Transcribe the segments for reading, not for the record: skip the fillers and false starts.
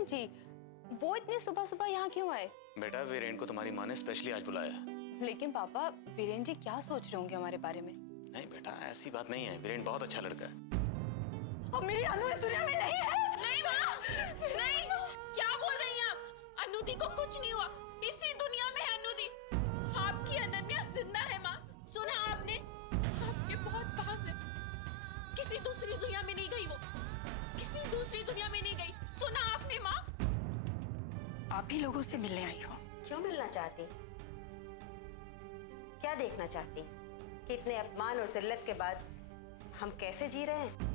वीरेन जी, वो इतनी सुबह सुबह यहाँ क्यों आए? बेटा वीरेन को तुम्हारी माँ ने स्पेशली आज बुलाया है। लेकिन पापा, वीरेन जी क्या सोच रहे होंगे हमारे बारे में? नहीं बेटा, ऐसी बात नहीं है। वीरेन बहुत अच्छा लड़का है। अब मेरी अनु इस दुनिया में नहीं है। नहीं माँ, नहीं, क्या बोल रही हैं आप? अनुदी को कुछ नहीं हुआ, इसी दुनिया में है अनुदी। आपकी अनन्या जिंदा है माँ, सुना आपने? आपके बहुत पास है, किसी दूसरी दुनिया में नहीं गई वो, किसी दूसरी दुनिया में नहीं गई, सुना आपने माँ? आप ही लोगों से मिलने आई हो। क्यों मिलना चाहती? क्या देखना चाहती कि इतने अपमान और जिल्लत के बाद हम कैसे जी रहे हैं?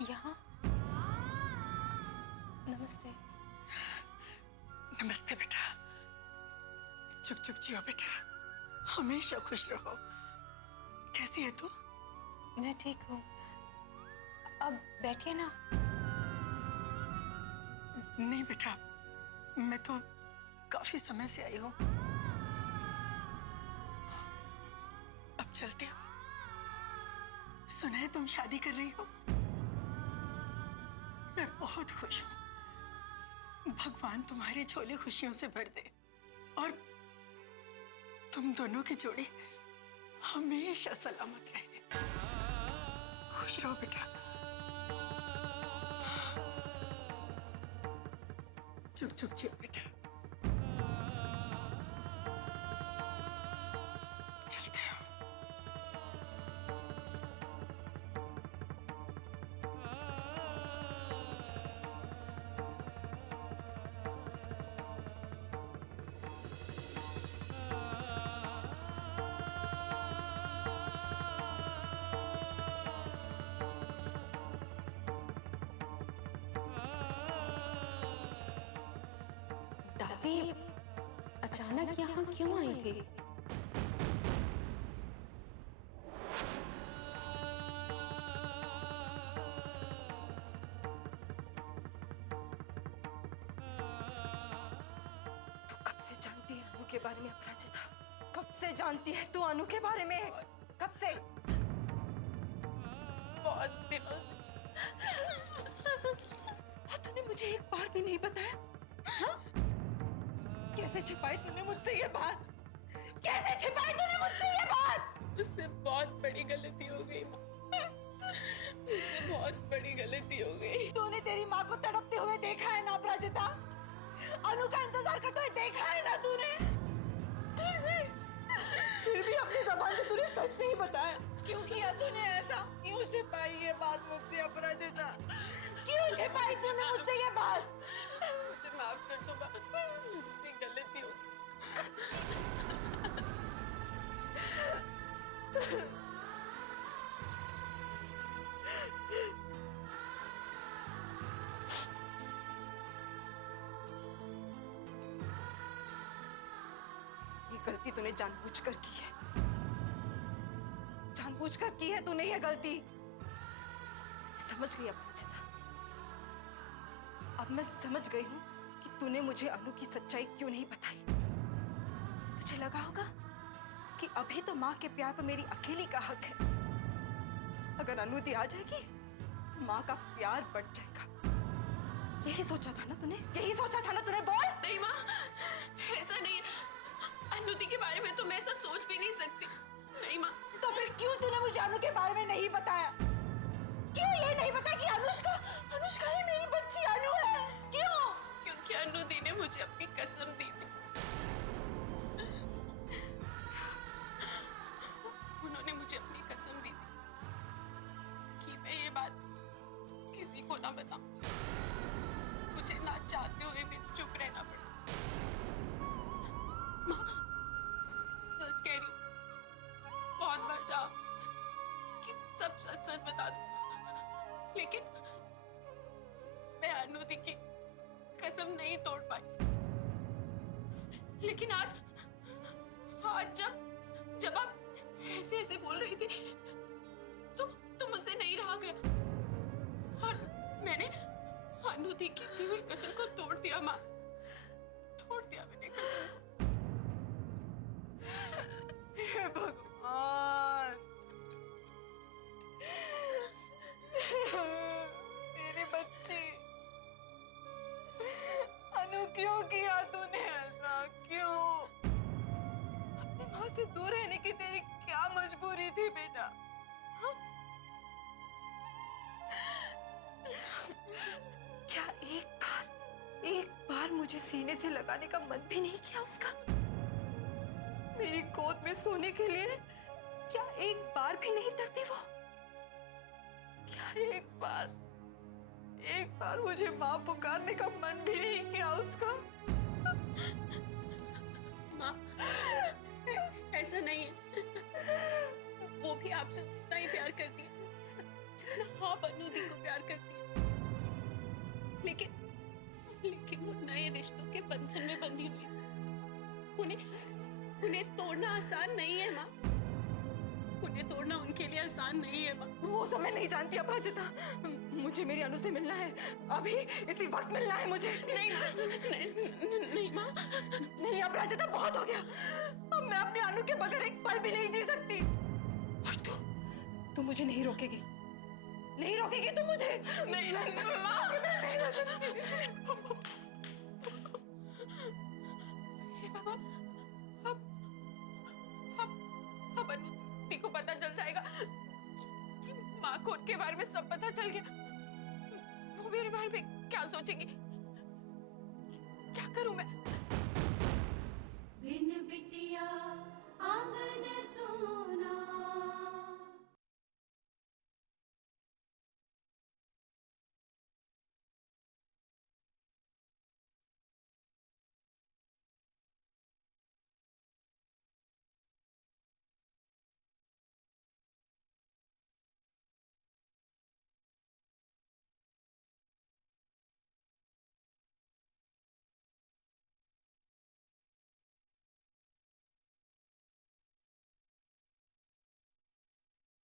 यहाँ? नमस्ते। नमस्ते बेटा। चुप चुप जियो बेटा, हमेशा खुश रहो। कैसी है तू? मैं ठीक हूँ। अब बैठिए ना। नहीं बेटा, मैं तो काफी समय से आई हूँ। अब चलते हो। सुना है तुम शादी कर रही हो। मैं बहुत खुश हूँ। भगवान तुम्हारी झोली खुशियों से भर दे और तुम दोनों की जोड़ी हमेशा सलामत रहे। खुश रहो बेटा। चुप चुप जियो बेटा। चलते हो। दादी अचानक यहाँ क्यों आई थी? तू कब से जानती है अनु के बारे में अपराजिता? कब से जानती है तू अनु के बारे में? कब से? बहुत दिनों से। और तूने मुझे एक बार भी नहीं बताया? हाँ? कैसे छिपाई तूने मुझसे ये बात? कैसे छिपाई तूने मुझसे ये बात? उससे बहुत बड़ी गलती हो गई माँ, उससे बहुत बड़ी गलती हो गई। तूने तेरी माँ को तड़पते हुए देखा है ना अपराजिता? अनु का इंतजार करते हुए देखा है ना तूने? फिर भी अपनी जबान से तूने सच नहीं बताया। क्यों किया तूने ऐसा? क्यों छिपाई ये बात मुझसे अपराजिता? क्यों छिपाई तूने मुझसे ये बात? मुझे माफ कर दो माँ, मुझसे गलती हो गई। ये गलती तूने जानबूझकर की है। जानबूझकर की है तूने ये गलती। समझ गई अपराजिता। अब मैं समझ गई हूं कि तूने मुझे अनु की सच्चाई क्यों नहीं बताई। तुझे लगा होगा कि अभी तो माँ के प्यार पर मेरी अकेली का हक है। अगर अनु दी आ जाएगी तो माँ का प्यार बढ़ जाएगा। यही सोचा था ना तूने? यही सोचा था ना तूने? बोल। नहीं माँ, ऐसा नहीं है। अनुदी के बारे में तो मैं ऐसा सोच भी नहीं सकती। नहीं माँ। तो फिर क्यों तूने मुझे अनु के बारे में नहीं बताया? क्यों ये नहीं बताया कि अनुष्का ही मेरी बच्ची अनु है? क्यों? क्योंकि अनुदी ने मुझे अपनी कसम दी थी। उन्होंने मुझे अपनी कसम दी थी कि मैं ये बात किसी को ना बताऊं। मुझे ना चाहते हुए भी चुप रहना पड़ा। माँ, सच कह रही, बहुत बार चाहा कि सब सच सच बता दूं, लेकिन मैं अनुदी की कसम नहीं तोड़ पाई। लेकिन आज जब आप ऐसे ऐसे बोल रही थी तो आ गया और मैंने अनु दी की दी हुई कसम को तोड़ दिया माँ, तोड़ दिया मैंने कसम को। हे भगवान, मेरी बच्ची, अनु क्यों किया तूने ऐसा, क्यों? अपनी माँ से दूर रहने की तेरी क्या मजबूरी थी बेटा? हाँ? क्या एक बार मुझे सीने से लगाने का मन भी नहीं किया उसका? मेरी गोद में सोने के लिए क्या एक बार भी नहीं तड़पी वो? क्या एक बार मुझे माँ पुकारने का मन भी नहीं किया उसका? माँ, ऐसा नहीं है, वो भी आपसे उतना ही प्यार करती है जितना आप अनु दी को प्यार करती है। लेकिन वो नए रिश्तों के बंधन में बंधी हुई है। उन्हें तोड़ना आसान नहीं है माँ, उन्हें तोड़ना उनके लिए आसान नहीं है माँ। वो सब मैं नहीं जानती अपराजिता, मुझे मेरी अनु से मिलना है, अभी इसी वक्त मिलना है मुझे। नहीं माँ, नहीं अपराजिता, बहुत हो गया, अब मैं अपनी अनु के बगैर एक पल भी नहीं जी सकती। और तू मुझे नहीं रोकेगी, नहीं रोकेगी तू मुझे? नहीं माँ, मैं नहीं रह सकती। अब अनु दी को पता चल जाएगा कि माँ को उनके बारे में सब पता चल गया, वो मेरे बारे में क्या सोचेंगे? क्या करूं मैं? बिन बिटिया आंगन सोना।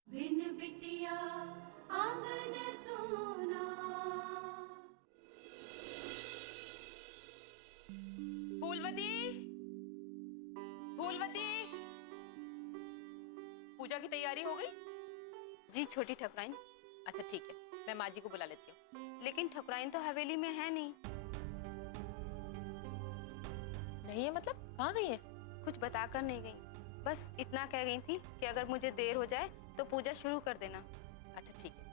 बिन बिटिया आंगन सोना। फूलवती, फूलवती, पूजा की तैयारी हो गई? जी छोटी ठकुराइन। अच्छा ठीक है, मैं माँ जी को बुला लेती हूँ। लेकिन ठकुराइन तो हवेली में है नहीं। नहीं है मतलब? कहाँ गई है? कुछ बताकर नहीं गई, बस इतना कह गई थी कि अगर मुझे देर हो जाए तो पूजा शुरू कर देना। अच्छा ठीक है,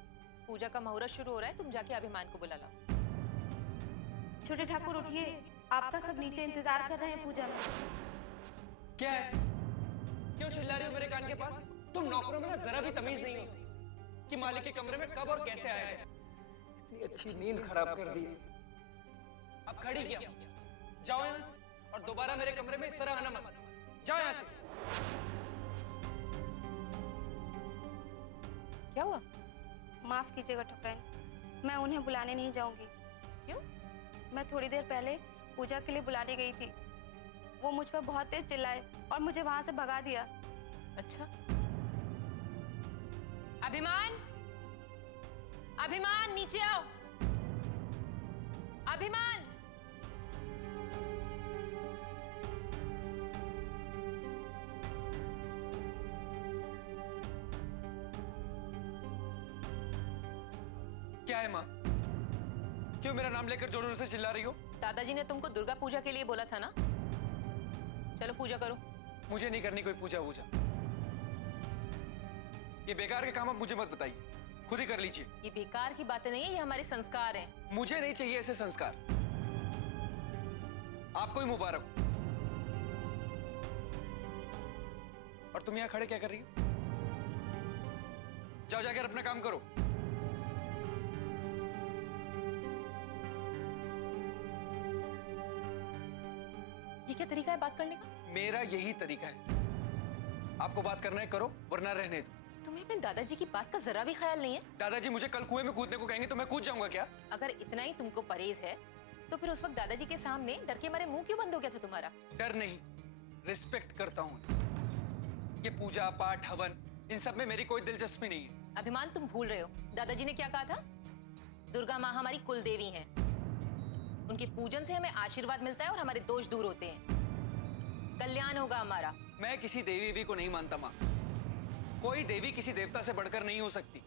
पूजा का मुहूर्त शुरू हो रहा है, तुम जाके अभिमान को बुला लाओ। छोटे ठाकुर उठिए, आपका सब नीचे इंतजार कर रहे हैं पूजा में। क्या है? क्यों चिल्ला रही हो मेरे कान के पास? तुम नौकरों में ना जरा भी तमीज नहीं होती कि मालिक के कमरे में कब और कैसे आया जाए। इतनी अच्छी नींद खराब कर दी। अब खड़ी क्या? जाओ यहाँ से और दोबारा मेरे कमरे में इस तरह आना मत। जाओ यहाँ से। क्या हुआ? माफ कीजिएगा ठकुराइन, मैं उन्हें बुलाने नहीं जाऊंगी। क्यों? मैं थोड़ी देर पहले पूजा के लिए बुलाने गई थी, वो मुझ पर बहुत तेज चिल्लाए और मुझे वहां से भगा दिया। अच्छा, अभिमान, अभिमान नीचे आओ। अभिमान, क्या है माँ? क्यों मेरा नाम लेकर जोर जोर से चिल्ला रही हो? दादाजी ने तुमको दुर्गा पूजा के लिए बोला था ना? चलो पूजा करो। मुझे नहीं करनी कोई पूजा वूजा। ये बेकार के काम आप मुझे मत बताइए, खुद ही कर लीजिए। ये बेकार की बातें नहीं है, ये हमारे संस्कार हैं। मुझे नहीं चाहिए ऐसे संस्कार। आपको ही मुबारक हो। और तुम यहां खड़े क्या कर रही हो? जाओ जाकर अपना काम करो। ये क्या तरीका है बात करने का? मेरा यही तरीका है। आपको बात करना है करो, वरना रहने दो। तुम्हें अपने दादाजी की बात का जरा भी ख्याल नहीं है? दादाजी मुझे कल कुएं में कूदने को कहेंगे तो मैं कूद जाऊंगा क्या? अगर इतना ही तुमको परहेज है तो फिर उस वक्त दादाजी के सामने डर के मारे मुंह क्यों बंद हो गया था तुम्हारा? डर नहीं, रिस्पेक्ट करता हूं। ये पूजा पाठ हवन इन सब में मेरी कोई दिलचस्पी नहीं है। अभिमान, तुम भूल रहे हो दादाजी ने क्या कहा था? दुर्गा माँ हमारी कुल देवी हैं। उनके पूजन से हमें आशीर्वाद मिलता है और हमारे दोष दूर होते हैं, कल्याण होगा हमारा। मैं किसी देवी को नहीं मानता माँ। कोई देवी किसी देवता से बढ़कर नहीं हो सकती।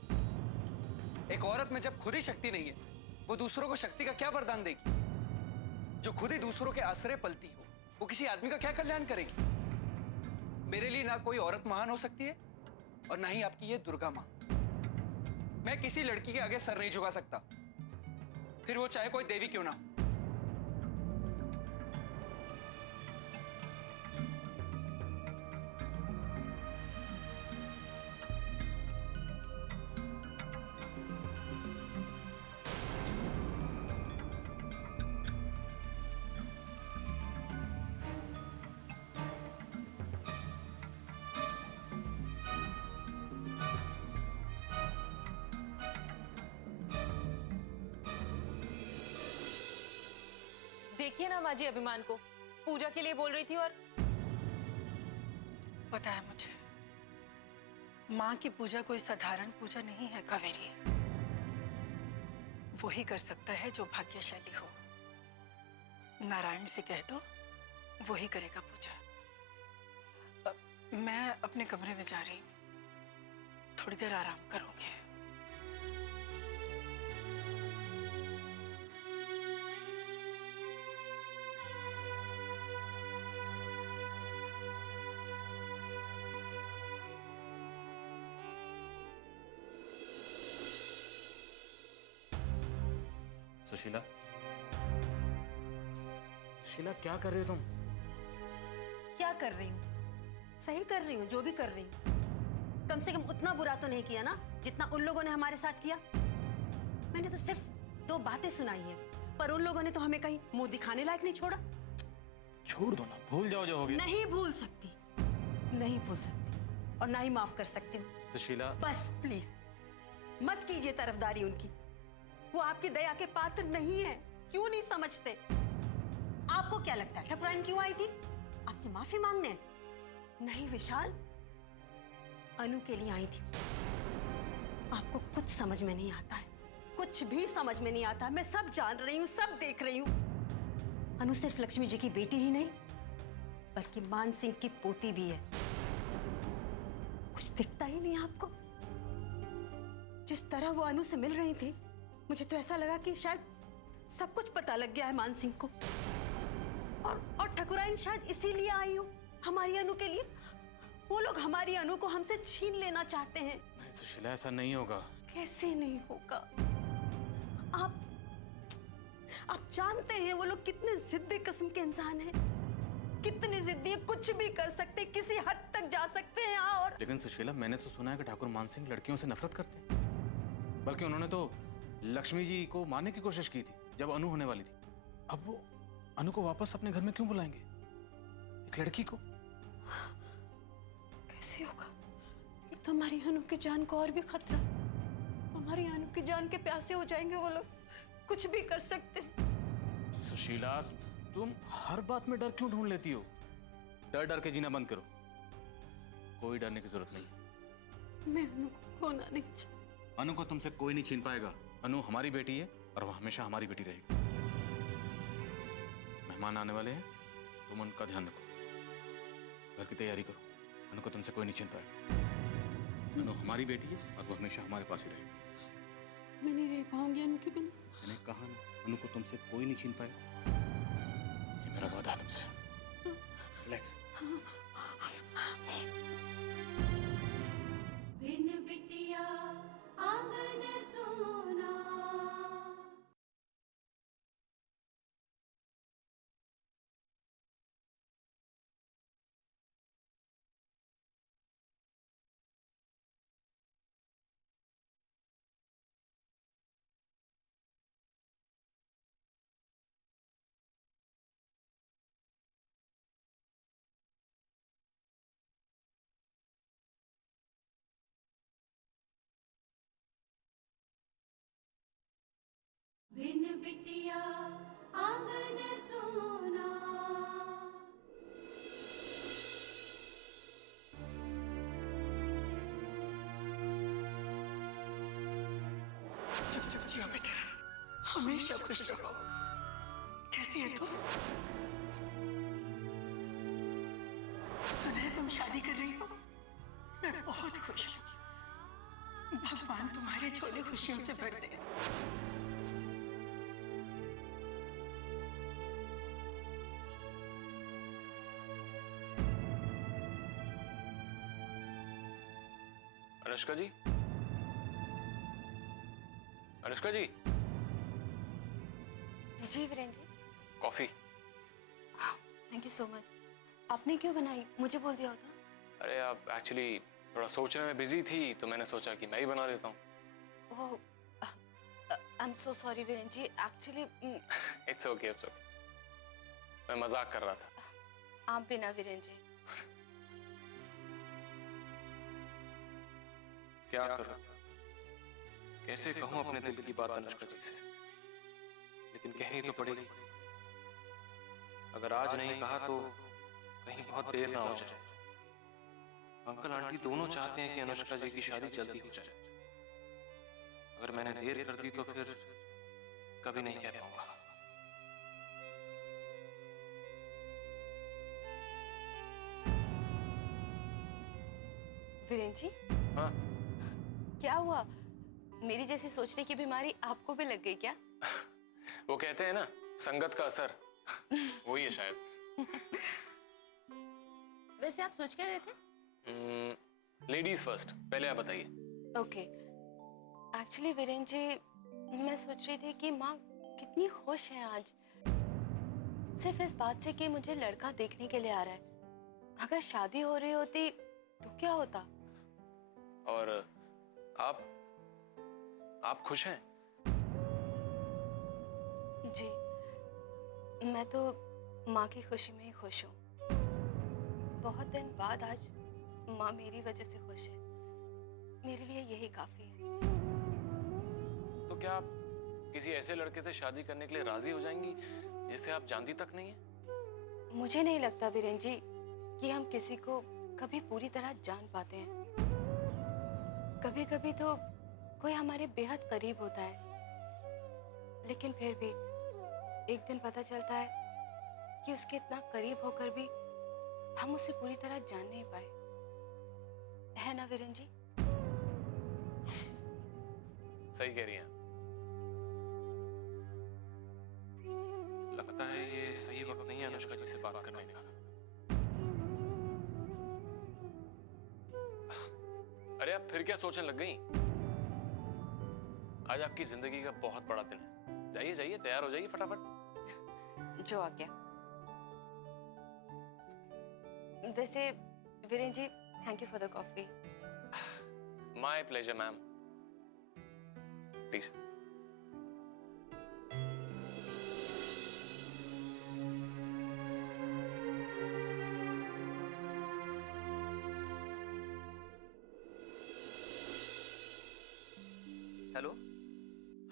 एक औरत में जब खुद ही शक्ति नहीं है, वो दूसरों को शक्ति का क्या वरदान देगी? जो खुद ही दूसरों के आश्रय पलती हो, वो किसी आदमी का क्या कल्याण करेगी? मेरे लिए ना कोई औरत महान हो सकती है और ना ही आपकी ये दुर्गा माँ। मैं किसी लड़की के आगे सर नहीं झुका सकता, फिर वो चाहे कोई देवी क्यों ना हो। देखिए ना माँ जी अभिमान को, पूजा के लिए बोल रही थी और पता है मुझे, माँ की पूजा कोई साधारण पूजा नहीं है कावेरी। वो ही कर सकता है जो भाग्यशाली हो। नारायण से कह दो, वो ही करेगा पूजा। मैं अपने कमरे में जा रही हूँ, थोड़ी देर आराम करूंगी। सुशीला, सुशीला क्या कर रही हो तुम? क्या कर रही हूँ? सही कर रही हूँ, जो भी कर रही हूँ। कम से कम उतना बुरा तो नहीं किया ना जितना उन लोगों ने हमारे साथ किया। मैंने तो सिर्फ 2 बातें सुनाई है, पर उन लोगों ने तो हमें कहीं मुंह दिखाने लायक नहीं छोड़ा। छोड़ दो ना, भूल जाओ जो हो गया। नहीं भूल सकती, नहीं भूल सकती, और ना ही माफ कर सकती हूँ। सुशीला, बस प्लीज मत कीजिए तरफदारी उनकी। वो आपकी दया के पात्र नहीं है। क्यों नहीं समझते? आपको क्या लगता है ठकुराइन क्यों आई थी? आपसे माफी मांगने? नहीं विशाल, अनु के लिए आई थी। आपको कुछ समझ में नहीं आता है, कुछ भी समझ में नहीं आता है। मैं सब जान रही हूँ, सब देख रही हूँ। अनु सिर्फ लक्ष्मी जी की बेटी ही नहीं, बल्कि मान सिंह की पोती भी है। कुछ दिखता ही नहीं आपको? जिस तरह वो अनु से मिल रही थी, मुझे तो ऐसा लगा कि शायद सब कुछ पता लग गया है मान सिंह को। और ठकुराइन शायद इसीलिए आई हो हमारी अनु के लिए। वो लोग हमारी अनु को हमसे छीन लेना चाहते हैं। नहीं सुशीला, ऐसा नहीं होगा। कैसे नहीं होगा? आप जानते हैं वो लोग कितने जिद्दी किस्म के इंसान हैं, कितने जिद्दी, कुछ भी कर सकते, किसी हद तक जा सकते हैं। और लेकिन सुशीला, मैंने तो सुना है कि ठाकुर मान सिंह लड़कियों से नफरत करते हैं, बल्कि उन्होंने तो लक्ष्मी जी को मारने की कोशिश की थी जब अनु होने वाली थी। अब वो अनु को वापस अपने घर में क्यों बुलाएंगे, एक लड़की को? कैसे होगा? फिर तो हमारी अनु की जान को और भी खतरा। हमारी अनु की जान के प्यासे हो जाएंगे वो लोग, कुछ भी कर सकते हैं। सुशीला, तुम हर बात में डर क्यों ढूंढ लेती हो? डर डर के जीना बंद करो। कोई डरने की जरूरत नहीं। मैं अनु को खोना नहीं चाहती। अनु को तुमसे कोई नहीं छीन पाएगा। अनु हमारी बेटी है और वो हमेशा हमारी बेटी रहेगी। मेहमान आने वाले हैं, तुम उनका ध्यान रखो, घर की तैयारी करो। अनु को तुमसे कोई नहीं छीन पाएगा। अनु हमारी बेटी है और वो हमेशा हमारे पास ही रहेगी। मैं नहीं रह पाऊंगी अनु के बिना। मैंने कहा ना, अनु को तुमसे कोई नहीं छीन पाएगा। ये मेरा वादा है तुमसे। रिलैक्स। बिन बिटिया आंगन सोना। बिन बिटिया आंगन सोना। चुप चुप जियो बेटा, हमेशा खुश रहो। कैसी है तू? सुना है तुम शादी कर रही हो? मैं बहुत खुश हूँ। भगवान तुम्हारे झोले खुशियों से भर दे। अनुष्का जी, अनुष्का जी, जी Virendra ji. Coffee. Thank you so much. आपने क्यों बनाई? मुझे बोल दिया होता। अरे आप एक्चुअली थोड़ा सोचने में बिजी थी तो मैंने सोचा कि मैं ही बना देता हूँ। Oh, I am so sorry Virendra ji, actually it's okay, it's okay. मैं मजाक कर रहा था। आप भी ना वीरेंद्र जी। क्या करूं? कैसे कहूं अपने दिल की बात अनुष्का जी से? लेकिन कहनी तो पड़ेगी। अगर आज नहीं कहा तो कहीं बहुत देर ना हो जाए। अंकल आंटी दोनों चाहते हैं कि अनुष्का जी की शादी जल्दी हो जाए। अगर मैंने देर कर दी तो फिर कभी नहीं कह पाऊंगा। वीरेंद्र जी, हाँ, क्या हुआ? मेरी जैसी सोचने की बीमारी आपको भी लग गई क्या? वो कहते हैं ना, संगत का असर। वही है शायद। वैसे आप सोच क्या रहे थे? लेडीज फर्स्ट, पहले आप बताइए। ओके, एक्चुअली वीरेंद्र जी, मैं सोच रही थी कि माँ कितनी खुश है आज, सिर्फ इस बात से कि मुझे लड़का देखने के लिए आ रहा है। अगर शादी हो रही होती तो क्या होता? और आप खुश हैं? जी, मैं तो माँ की खुशी में ही खुश हूँ। बहुत दिन बाद आज माँ मेरी वजह से खुश है। मेरे लिए यही काफी है। तो क्या आप किसी ऐसे लड़के से शादी करने के लिए राजी हो जाएंगी जिसे आप जानती तक नहीं है? मुझे नहीं लगता वीरेंद्र जी कि हम किसी को कभी पूरी तरह जान पाते हैं। कभी कभी तो कोई हमारे बेहद करीब होता है, लेकिन फिर भी एक दिन पता चलता है कि उसके इतना करीब होकर भी हम उसे पूरी तरह जान नहीं पाए। है ना वीरेंद्र जी? सही कह रही हैं। लगता है ये सही वक्त नहीं है अनुष्का जी से बात करने का। अरे आप फिर क्या सोचने लग गई? आज आपकी जिंदगी का बहुत बड़ा दिन है। जाइए जाइए, तैयार हो जाइए फटाफट। जो आ गया। वैसे Virendra ji, thank you for the coffee. My pleasure ma'am, please. Hello,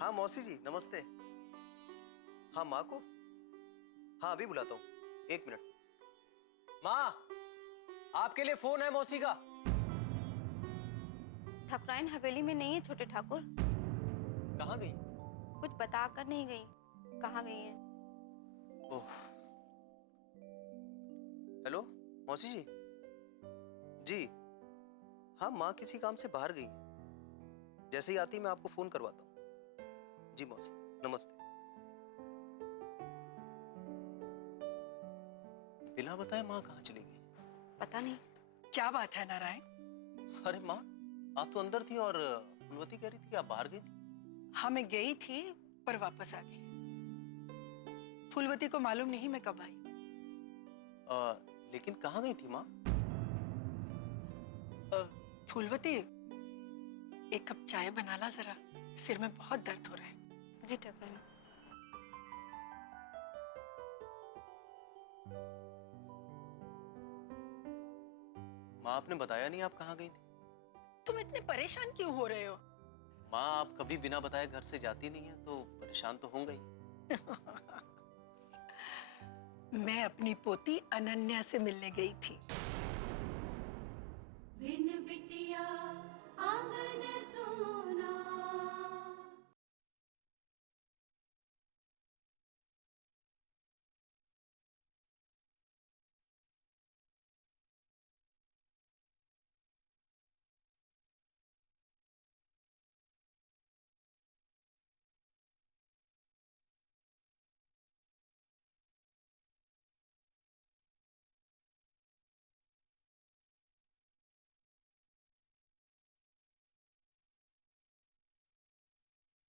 हाँ मौसी जी नमस्ते। हाँ माँ को, हाँ अभी बुलाता हूँ, 1 मिनट। माँ, आपके लिए फोन है मौसी का। ठकुराइन हवेली में नहीं है छोटे ठाकुर। कहाँ गई? कुछ बता कर नहीं गई। कहाँ गई है? ओह, हेलो मौसी जी। जी हाँ, माँ किसी काम से बाहर गई है। जैसे ही आती मैं आपको फोन करवाता हूँ। जी मौसी नमस्ते। बिना बताए माँ कहाँ चली गई? पता नहीं। क्या बात है नारायण? अरे माँ, आप तो अंदर थी और फुलवती कह रही थी कि आप बाहर गई थी। हाँ मैं गई थी पर वापस आ गई। फूलवती को मालूम नहीं मैं कब आई। लेकिन कहाँ गई थी माँ? फूलवती, एक कप चाय बना ला जरा, सिर में बहुत दर्द हो रहा है। जी ठकुराइन। माँ आपने बताया नहीं आप कहाँ गई थी। तुम इतने परेशान क्यों हो रहे हो? माँ आप कभी बिना बताए घर से जाती नहीं है तो परेशान तो होंगे ही। मैं अपनी पोती अनन्या से मिलने गई थी। बिन बिटिया आंगन सोना।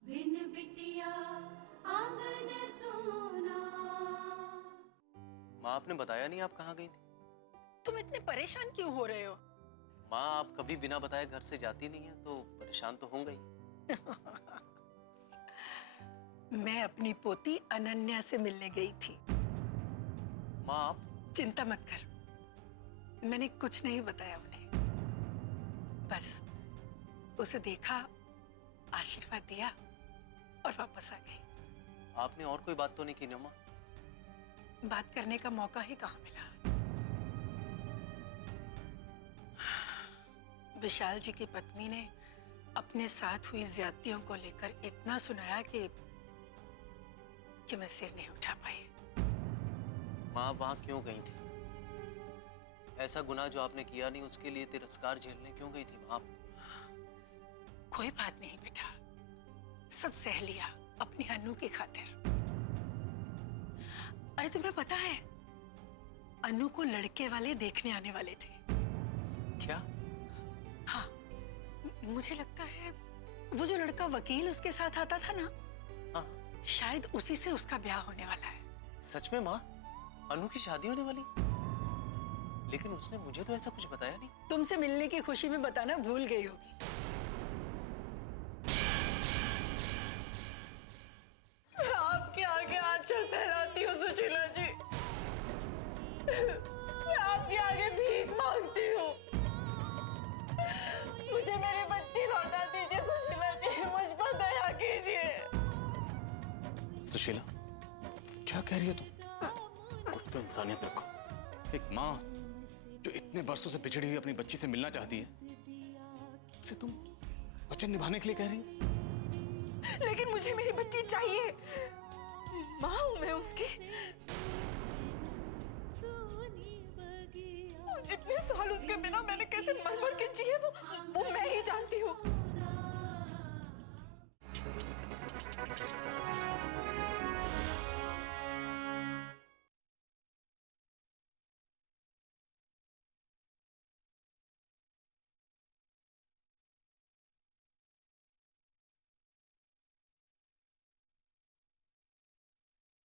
बिन बिटिया आंगन सोना। माँ आपने बताया नहीं आप कहाँ गई थी? तुम इतने परेशान क्यों हो रहे हो? माँ आप कभी बिना बताए घर से जाती नहीं है तो परेशान तो होंगे ही। मैं अपनी पोती अनन्या से मिलने गई थी। माँ आप चिंता मत कर, मैंने कुछ नहीं बताया उन्हें। बस उसे देखा, आशीर्वाद दिया और वापस आ गई। आपने और कोई बात तो नहीं की ना माँ? बात करने का मौका ही कहाँ मिला। विशाल जी की पत्नी ने अपने साथ हुई ज्यादतियों को लेकर इतना सुनाया कि मैं सिर नहीं उठा पाई। माँ आप वहाँ क्यों गई थी? ऐसा गुनाह जो आपने किया नहीं उसके लिए तिरस्कार झेलने क्यों गई थी माँ आप? कोई बात नहीं बेटा, सब सह लिया अपनी अनु की खातिर। अरे तुम्हें पता है, अनु को लड़के वाले देखने आने वाले थे। क्या? हाँ, मुझे लगता है वो जो लड़का वकील उसके साथ आता था ना, हाँ। शायद उसी से उसका ब्याह होने वाला है। सच में माँ? अनु की शादी होने वाली? लेकिन उसने मुझे तो ऐसा कुछ बताया नहीं। तुमसे मिलने की खुशी में बताना भूल गई होगी। मैं आपके आगे आंचल फैलाती हूँ सुशीला जी। मैं आपके आगे भीख मांगती हूँ। मुझे मेरी बच्ची लौटा दीजिए सुशीला जी, मुझ पर दया कीजिए। सुशीला, क्या कह रही हो तुम? कुछ तो इंसानियत रखो। एक माँ जो इतने बरसों से बिछड़ी हुई अपनी बच्ची से मिलना चाहती है, उसे तुम वचन निभाने के लिए कह रही हो? लेकिन मुझे मेरी बच्ची चाहिए। माँ हूं मैं उसकी। इतने साल उसके बिना मैंने कैसे मर मर के जिए वो मैं ही जानती हूँ।